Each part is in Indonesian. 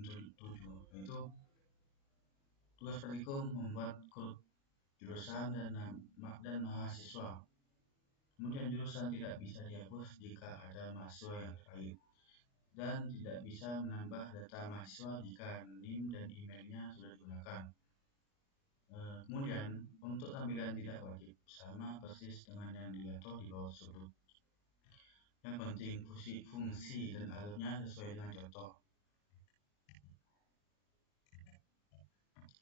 yaitu tugas praktikum membuat jurusan dan mahasiswa. Kemudian jurusan tidak bisa dihapus jika ada mahasiswa yang terkait, dan tidak bisa menambah data mahasiswa jika NIM dan emailnya sudah digunakan. Kemudian untuk tampilan tidak wajib, sama persis dengan yang diatur di bawah tersebut. Yang penting fungsi dan alurnya sesuai dengan contoh.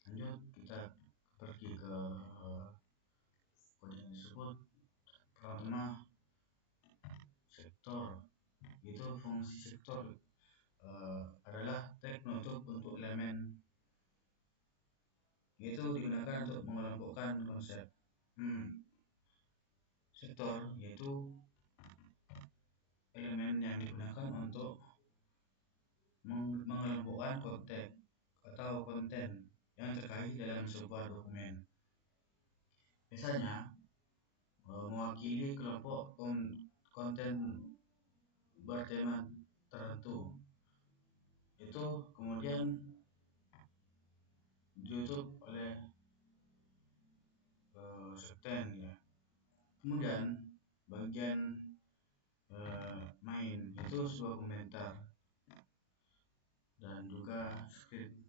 Lanjut, kita pergi ke kode yang disebut. Pertama, sektor. Itu fungsi sektor adalah tag penutup untuk elemen, itu digunakan untuk mengelompokkan konsep. Sektor yaitu elemen yang digunakan untuk mengelompokkan konteks atau konten yang terkait dalam sebuah dokumen. Biasanya mewakili kelompok konten bertema tertentu. Itu kemudian ditutup oleh sekten ya. Kemudian bagian main itu sebuah komentar dan juga script.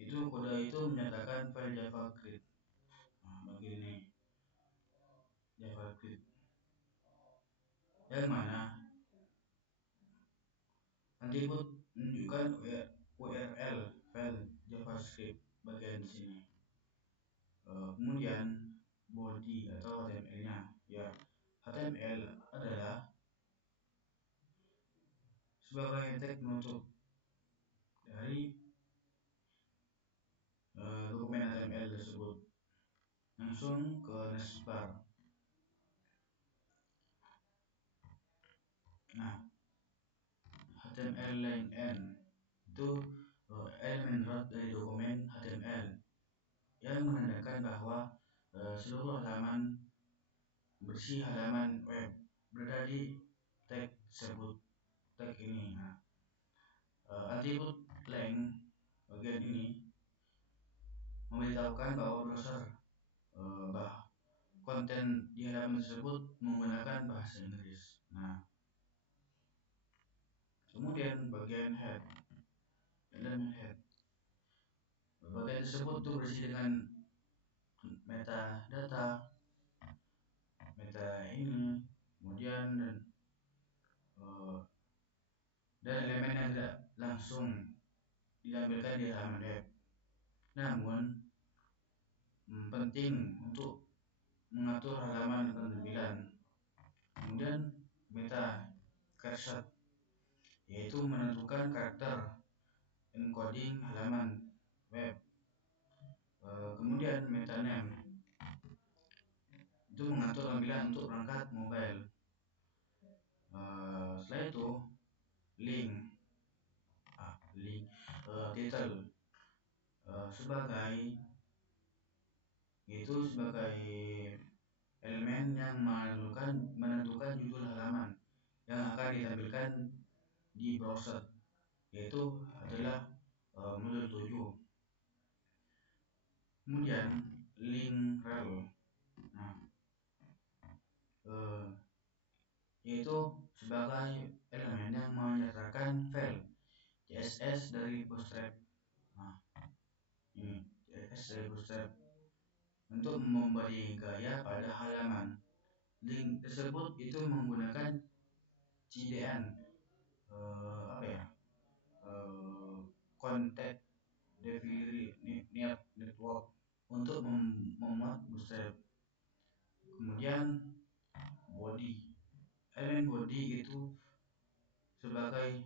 Itu kode itu menyatakan file JavaScript. Begini JavaScript yang mana nanti pun menunjukkan URL file JavaScript bagian sini. Kemudian body atau HTML-nya ya. HTML adalah sebagai tag penutup dari dokumen HTML tersebut. Langsung ke next bar. Nah, HTML line N itu elemen root dari dokumen HTML yang menandakan bahwa seluruh halaman bersih halaman web berada di tag tersebut, tag ini. Nah, attribute length bagian ini memberitahukan bahwa browser konten di halaman tersebut menggunakan bahasa Inggris. Nah, kemudian bagian head, elemen head, bagian tersebut itu berisi dengan metadata, meta ini, kemudian dan elemen yang tidak langsung ditampilkan di halaman web. Namun penting untuk mengatur halaman tampilan. Kemudian meta cursor yaitu menentukan karakter encoding halaman web. Kemudian meta name itu mengatur tampilan untuk perangkat mobile. Setelah itu link title sebagai elemen yang menentukan judul halaman yang akan ditampilkan di browser, yaitu adalah modul 7. Kemudian link rel, yaitu sebagai elemen yang menyertakan file CSS dari Bootstrap. Ini CSS dari Bootstrap untuk memberi gaya pada halaman. Link tersebut itu menggunakan CDN, Content Delivery Network untuk memuat Bootstrap. Kemudian body, elemen body itu sebagai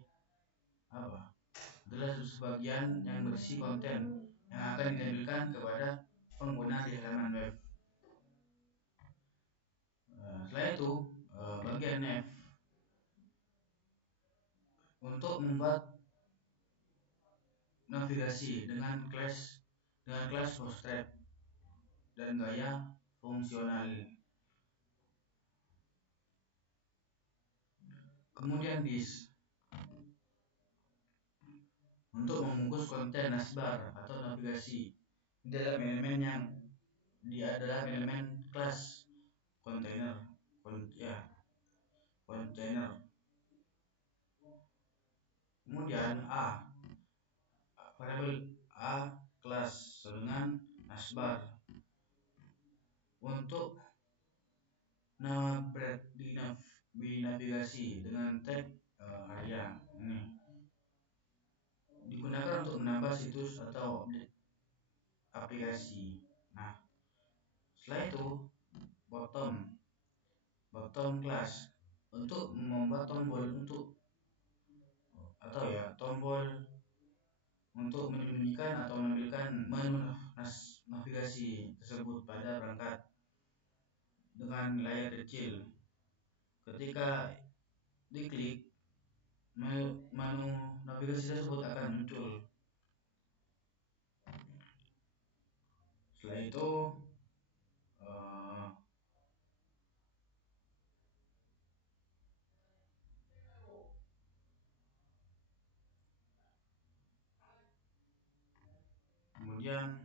adalah sebagian yang berisi konten yang akan ditampilkan kepada pengguna di halaman web. Setelah itu bagian F untuk membuat navigasi dengan kelas Bootstrap dan gaya fungsional. Kemudian dis untuk membungkus konten nasbar atau navigasi di dalam elemen yang dia adalah elemen kelas kontainer kontainer. Kemudian variabel a kelas dengan nasbar untuk nama bread di navigasi dengan tag area ini digunakan untuk menambah situs atau update aplikasi. Nah, setelah itu bottom class untuk membuat tombol untuk tombol untuk menyembunyikan atau menampilkan menu navigasi tersebut pada perangkat dengan layar kecil. Ketika diklik, menu navigasi tersebut akan muncul. Setelah itu kemudian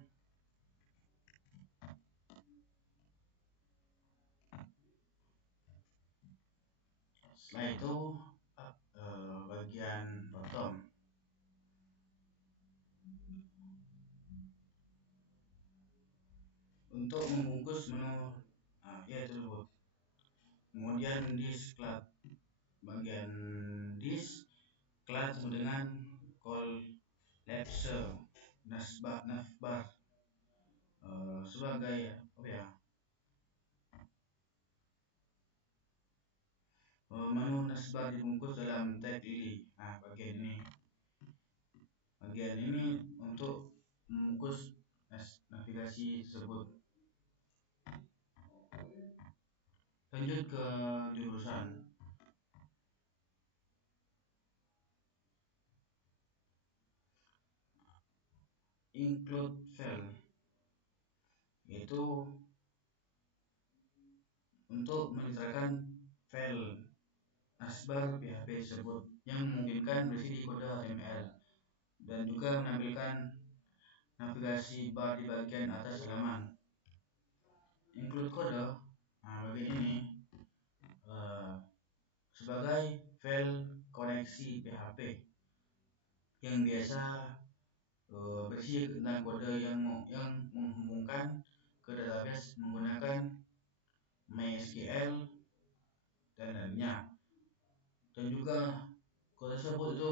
setelah itu bagian bottom untuk membungkus menu tersebut. Kemudian bagian disk kelas dengan collapse navbar sebagai menu nasbar dibungkus dalam tag ini. Bagian ini untuk membungkus navigasi tersebut. Lanjut ke jurusan. Include file itu untuk menyertakan file nasbar PHP tersebut yang memungkinkan berisi di kode HTML dan juga menampilkan navigasi bar di bagian atas halaman. Include kode bagian ini sebagai file koneksi PHP yang biasa berisi tentang kode yang menghubungkan ke database menggunakan MySQL dan lainnya. Dan juga kode tersebut itu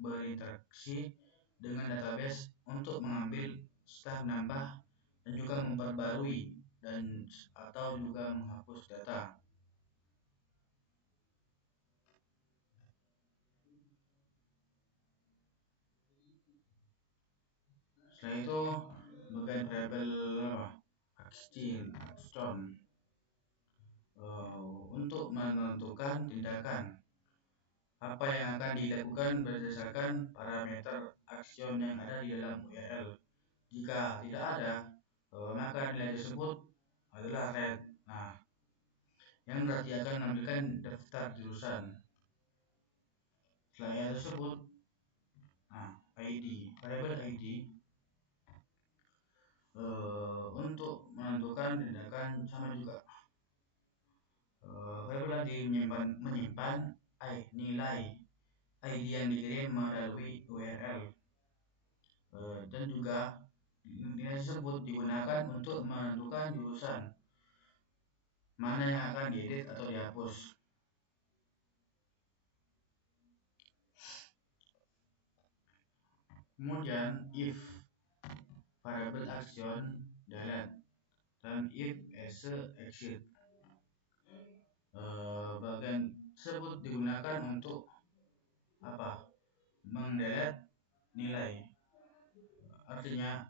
berinteraksi dengan database untuk mengambil, menambah dan juga memperbarui atau juga menghapus data. Setelah itu bagian variabel action untuk menentukan tindakan apa yang akan dilakukan berdasarkan parameter action yang ada di dalam URL. Jika tidak ada, maka nilai tersebut adalah red. Yang berarti akan menampilkan daftar jurusan. Setelah tersebut, ID, variabel ID untuk menentukan tindakan sama juga. Variabel ID menyimpan nilai ID yang dikirim melalui URL dan juga nilai tersebut digunakan untuk menentukan jurusan mana yang akan diedit atau dihapus. Kemudian if variable action delete dan if exit bagian tersebut digunakan untuk mendelete nilai. Artinya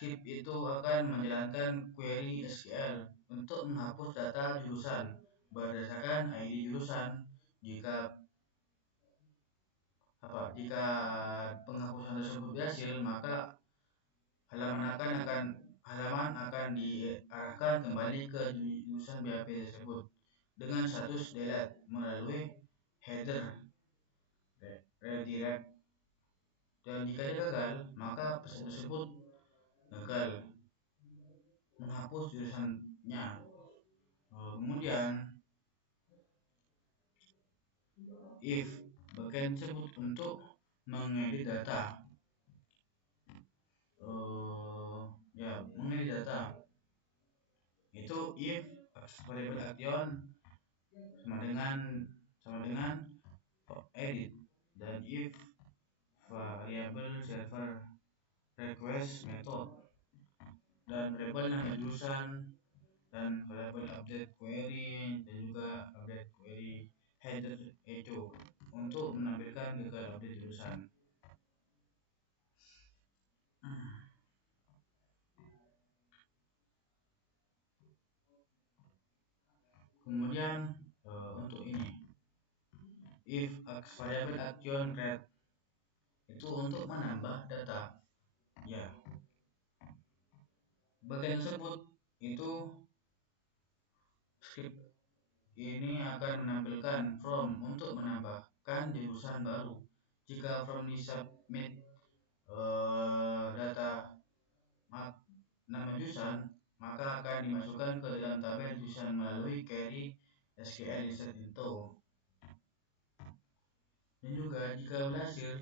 if itu akan menjalankan query SQL untuk menghapus data jurusan berdasarkan ID jurusan. Jika penghapusan tersebut berhasil, maka halaman akan diarahkan kembali ke jurusan PHP tersebut dengan status delete melalui header redirect, dan jika dia gagal maka pesan tersebut gagal menghapus jurusannya. Kemudian if bagian tersebut untuk mengedit data, mengedit data itu if variable action sama dengan edit, dan if variable server request method, dan variable nama jurusan, dan variable update query, dan juga update query header itu untuk menampilkan gagal update jurusan. Kemudian untuk ini if variable action create itu untuk menambah data, ya bagian tersebut itu script ini akan menampilkan from untuk menambahkan jurusan baru. Jika from disubmit data nama jurusan, maka akan dimasukkan ke dalam tabel jurusan melalui query SQL insert into. Dan juga jika berhasil,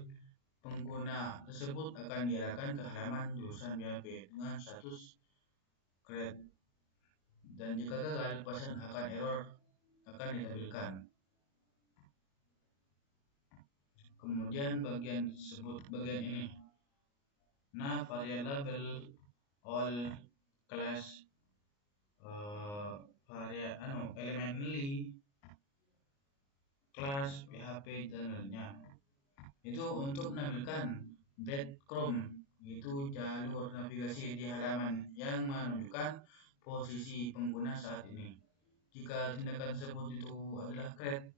pengguna tersebut akan diarahkan ke halaman jurusan PHP dengan status create, dan jika gagal, pesan akan error akan ditampilkan. Kemudian bagian ini, nah variable all class elementally class PHP channelnya itu untuk menampilkan breadcrumb, itu jalur navigasi di halaman yang menunjukkan posisi pengguna saat ini. Jika tindakan tersebut itu adalah create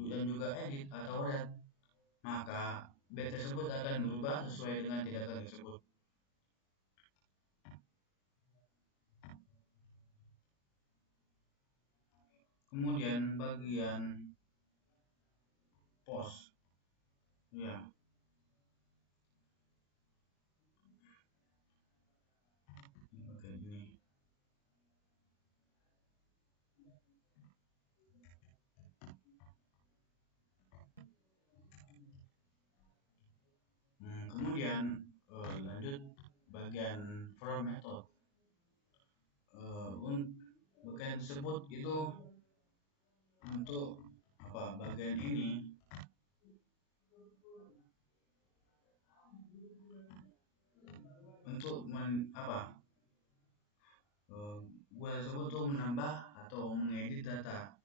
dan juga edit atau read, maka bed tersebut akan berubah sesuai dengan tindakan tersebut. Kemudian bagian post, ya bagian ini. Kemudian lanjut bagian from method. Bagian tersebut itu untuk apa? Bagian ini untuk gua tersebut untuk menambah atau mengedit data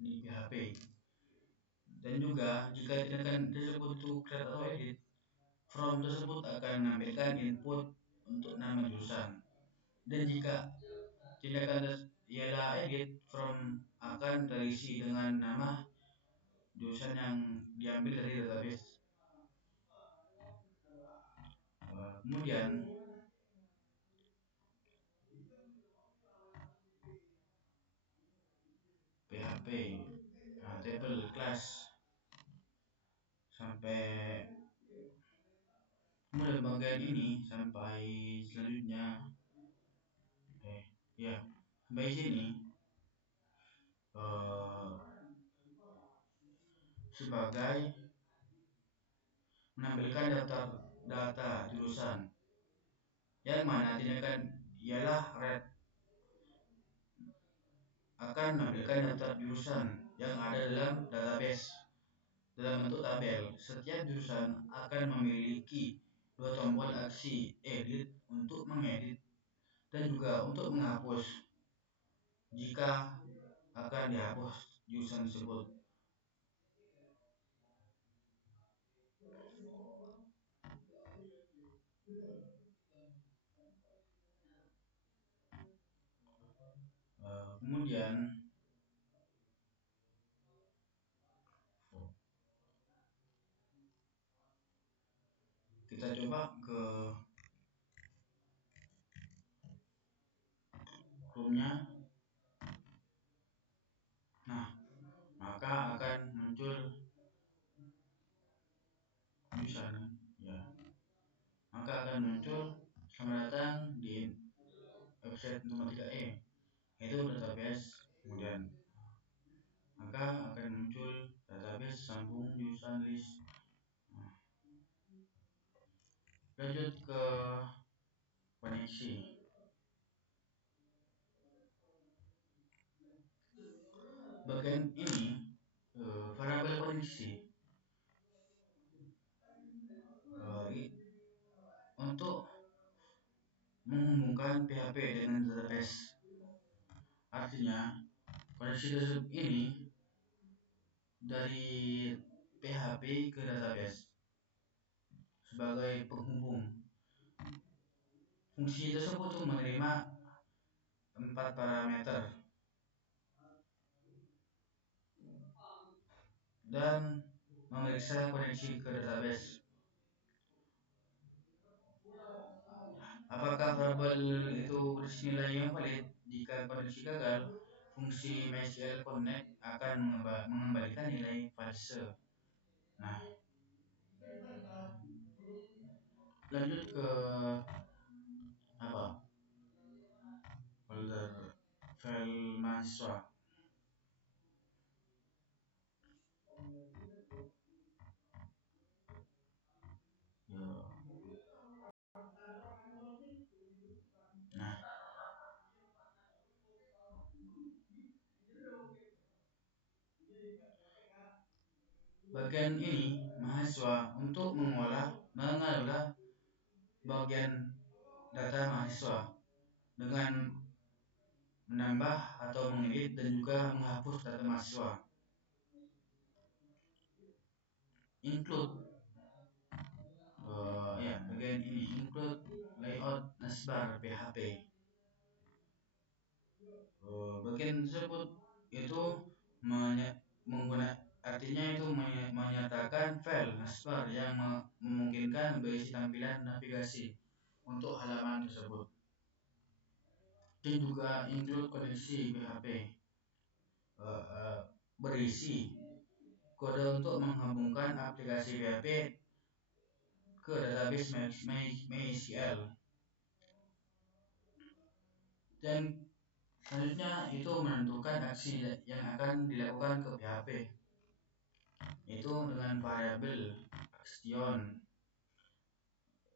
di PHP, dan juga jika tindakan tersebut itu create atau edit, from tersebut akan menampilkan input untuk nama jurusan, dan jika tindakan ialah edit, from akan terisi dengan nama jurusan yang diambil dari database. Kemudian PHP table class sampai kemudian bagian ini sampai selanjutnya sampai sini sebagai menampilkan daftar data jurusan, yang mana tindakan ialah read akan menampilkan daftar jurusan yang ada dalam database dalam bentuk tabel. Setiap jurusan akan memiliki dua tombol aksi edit untuk mengedit dan juga untuk menghapus jika akan dihapus jurusan tersebut. Kemudian kita coba ke Chrome-nya. offset Informatika E, itu database. Kemudian maka akan muncul database sambung jurusan list. Lanjut ke koneksi. Bagian ini variabel koneksi untuk menghubungkan PHP dengan database. Artinya koneksi tersebut ini dari PHP ke database sebagai penghubung. Fungsi tersebut untuk menerima 4 parameter dan memeriksa koneksi ke database. Apakah variabel itu berisi nilai yang valid? Jika koneksi gagal, fungsi MySQL Connect akan mengembalikan nilai false. Nah, lanjut ke folder file mahasiswa. Nah, bagian ini mahasiswa untuk mengolah bagian data mahasiswa dengan menambah atau mengedit dan juga menghapus data mahasiswa. Include bagian ini include layout nasbar PHP. Bagian tersebut itu artinya itu menyatakan file nasbar yang memungkinkan berisi tampilan navigasi untuk halaman tersebut. Dan juga include koneksi PHP berisi kode untuk menghubungkan aplikasi PHP ke database MySQL. Dan selanjutnya itu menentukan aksi yang akan dilakukan ke PHP, itu dengan variabel action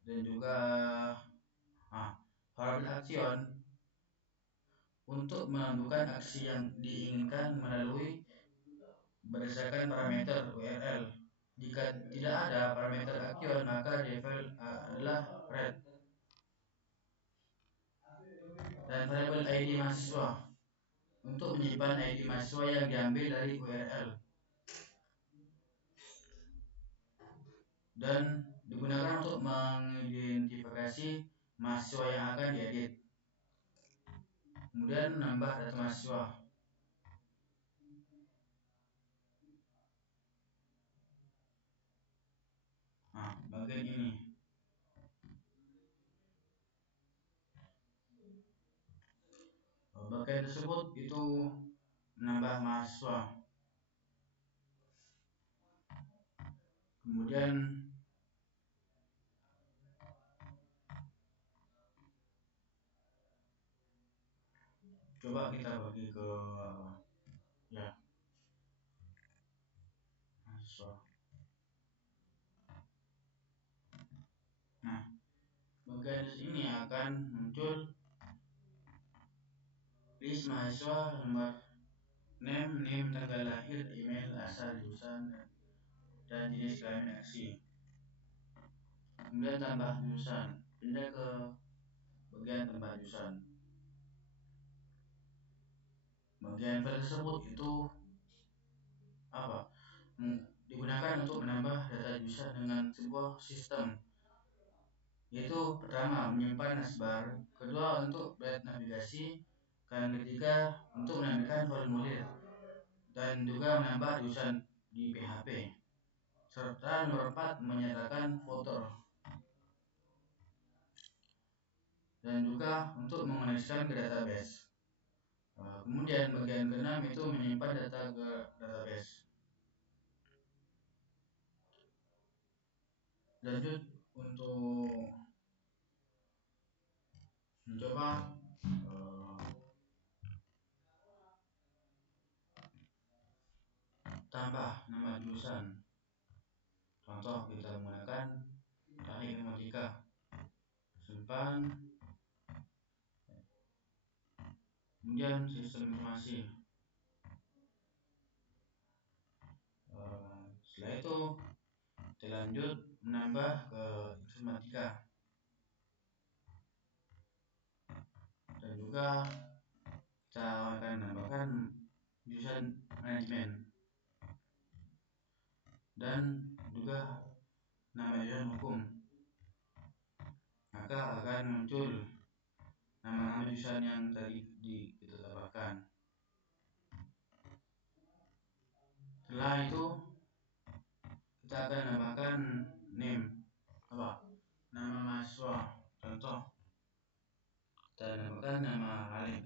dan juga variabel action untuk menentukan aksi yang diinginkan melalui berdasarkan parameter URL. Jika tidak ada parameter action, maka default adalah red. Dan variabel ID mahasiswa untuk menyimpan ID mahasiswa yang diambil dari URL dan digunakan untuk mengidentifikasi mahasiswa yang akan diedit. Kemudian menambah data mahasiswa. Bagian ini bagian tersebut itu menambah mahasiswa. Kemudian coba kita bagi ke mahasiswa. Nah, bagian ini akan muncul list mahasiswa, nomor name tanggal lahir, email, asal jurusan, dan jenis kelamin aksi. Kemudian tambah jurusan, pindah ke bagian tambah jurusan. Bagian file tersebut itu digunakan untuk menambah data jurusan dengan sebuah sistem, yaitu pertama menyimpan nasbar, kedua untuk bed navigasi, dan ketiga untuk menampilkan formulir dan juga menambah jurusan di PHP, serta nomor 4 menyatakan footer, dan juga untuk mengoneksikan ke database. Kemudian bagian keenam itu menyimpan data ke database. Lanjut untuk mencoba tambah nama jurusan. Contoh kita menggunakan teknik matematika. Simpan. Kemudian sistem informasi. Setelah itu kita lanjut menambah ke informatika dan juga kita akan menambahkan jurusan manajemen dan juga nama jurusan hukum. Maka akan muncul nama-nama jurusan yang tadi kita tambahkan. Setelah itu kita akan menambahkan name, nama mahasiswa. Contoh, kita namakan nama Alex.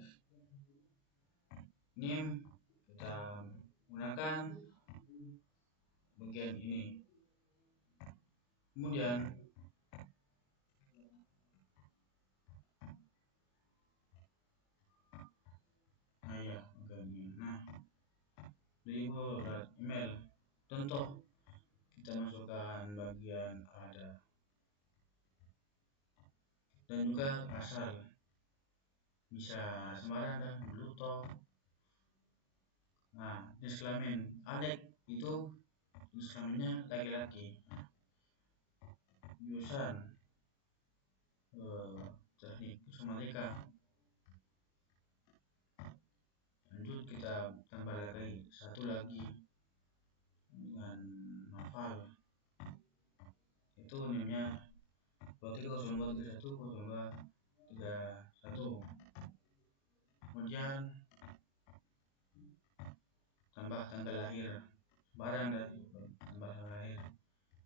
Name kita gunakan bagian ini. Kemudian bagian ini. Email. Contoh, kita masukkan bagian ada dan juga asal, bisa sembarang dan Bluetooth. Jenis kelamin Alex itu jenis kelaminnya laki-laki. Jurusan teknik informatika. Lanjut kita tambah lagi satu lagi dengan novel. Itu namanya 2302310231. Kemudian tambah tanggal lahir, barang dari tambah tanggal lahir.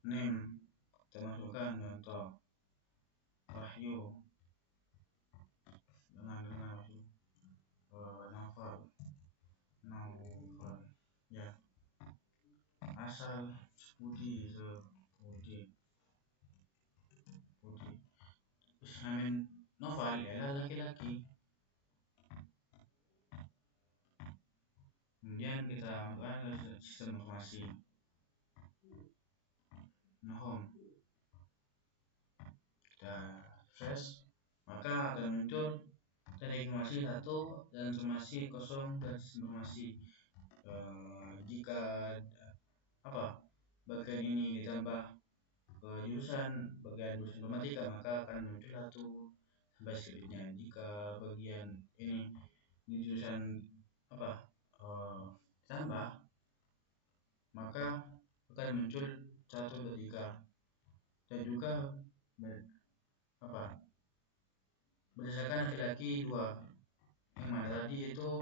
Name kita masukkan contoh Wahyu dengan novel ya. Asal Budi. Kelamin novel ialah laki-laki. Kemudian kita masukkan ke sistem informasi. Home. Kita refresh, maka akan muncul dari informasi 1 dan informasi 0 dan informasi. Jika bagian ini ditambah ke jurusan bagian jurusan informatika, maka akan muncul 1 sampai selanjutnya. Jika bagian ini di jurusan ditambah, maka akan muncul 1 dan 3 dan juga berdasarkan laki-laki 2. Yang mana tadi itu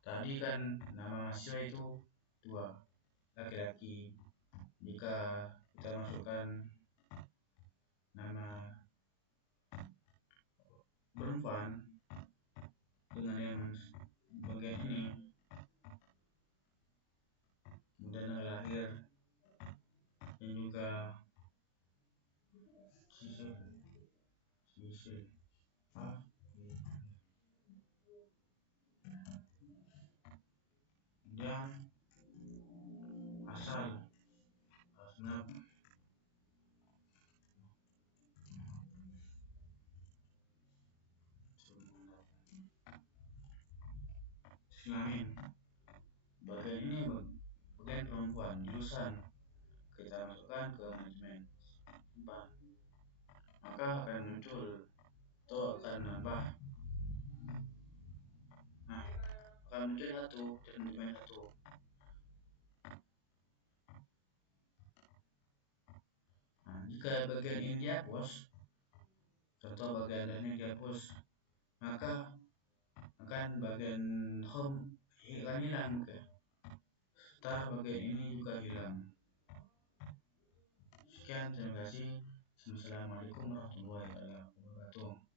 tadi kan nama mahasiswa itu 2 laki-laki. Jika kita masukkan nama perempuan dengan yang bagian ini, kemudian tanggal lahir dan juga sisir kemudian asal kelamin bagian ini bagian perempuan. Jurusan kita masukkan ke manajemen. Maka akan muncul atau akan nambah akan muncul 1 dan manajemen 1. Jika bagian ini dihapus, contoh bagian ini dihapus, maka akan bagian home akan hilang. Serta bagian ini juga hilang. Sekian, terima kasih. Assalamualaikum warahmatullahi wabarakatuh.